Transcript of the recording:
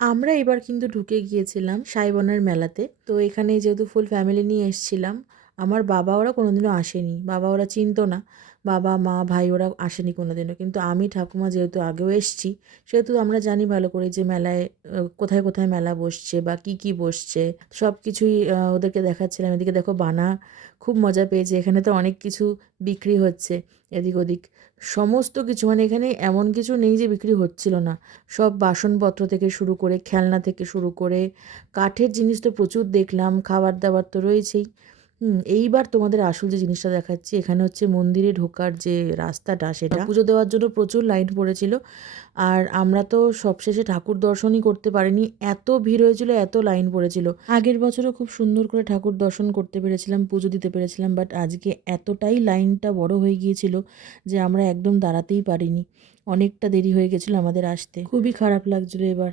আমরা এবার কিন্তু ঢুকে গিয়েছিলাম সাইবনের মেলাতে। তো এখানে যেহেতু ফুল ফ্যামিলি নিয়ে এসেছিলাম, আমার বাবা ওরা কোনোদিনও আসেনি। বাবা ওরা চিনতো না। বাবা, মা, ভাই ওরা আসেনি কোনোদিনও। কিন্তু আমি ঠাকুমা যেহেতু আগেও এসেছি, সেহেতু আমরা জানি ভালো করে যে মেলায় কোথায়, কোথায় মেলা বসছে বা কী, কী বসছে সব কিছুই ওদেরকে দেখাচ্ছিলাম। এদিকে দেখো বানা খুব মজা পেয়েছে। এখানে তো অনেক কিছু বিক্রি হচ্ছে এদিক ওদিক। সমস্ত কিছু মানে এখানে এমন কিছু নেই যে বিক্রি হচ্ছিল না। সব বাসনপত্র থেকে শুরু করে খেলনা থেকে শুরু করে কাঠের জিনিস তো প্রচুর দেখলাম, খাবার দাবার তো রয়েছেই। এইবার তোমাদের আসল যে জিনিসটা দেখাচ্ছি, এখানে হচ্ছে মন্দিরে ঢোকার যে রাস্তাটা, সেটা পুজো দেওয়ার জন্য প্রচুর লাইন পড়েছিল। আর আমরা তো সবশেষে ঠাকুর দর্শনই করতে পারিনি, এত ভিড় হয়েছিল, এত লাইন পড়েছিল। আগের বছরও খুব সুন্দর করে ঠাকুর দর্শন করতে পেরেছিলাম, পুজো দিতে পেরেছিলাম, বাট আজকে এতটাই লাইনটা বড় হয়ে গিয়েছিল যে আমরা একদম দাঁড়াতেই পারিনি। অনেকটা দেরি হয়ে গেছিলো আমাদের আসতে, খুবই খারাপ লাগছিলো এবার।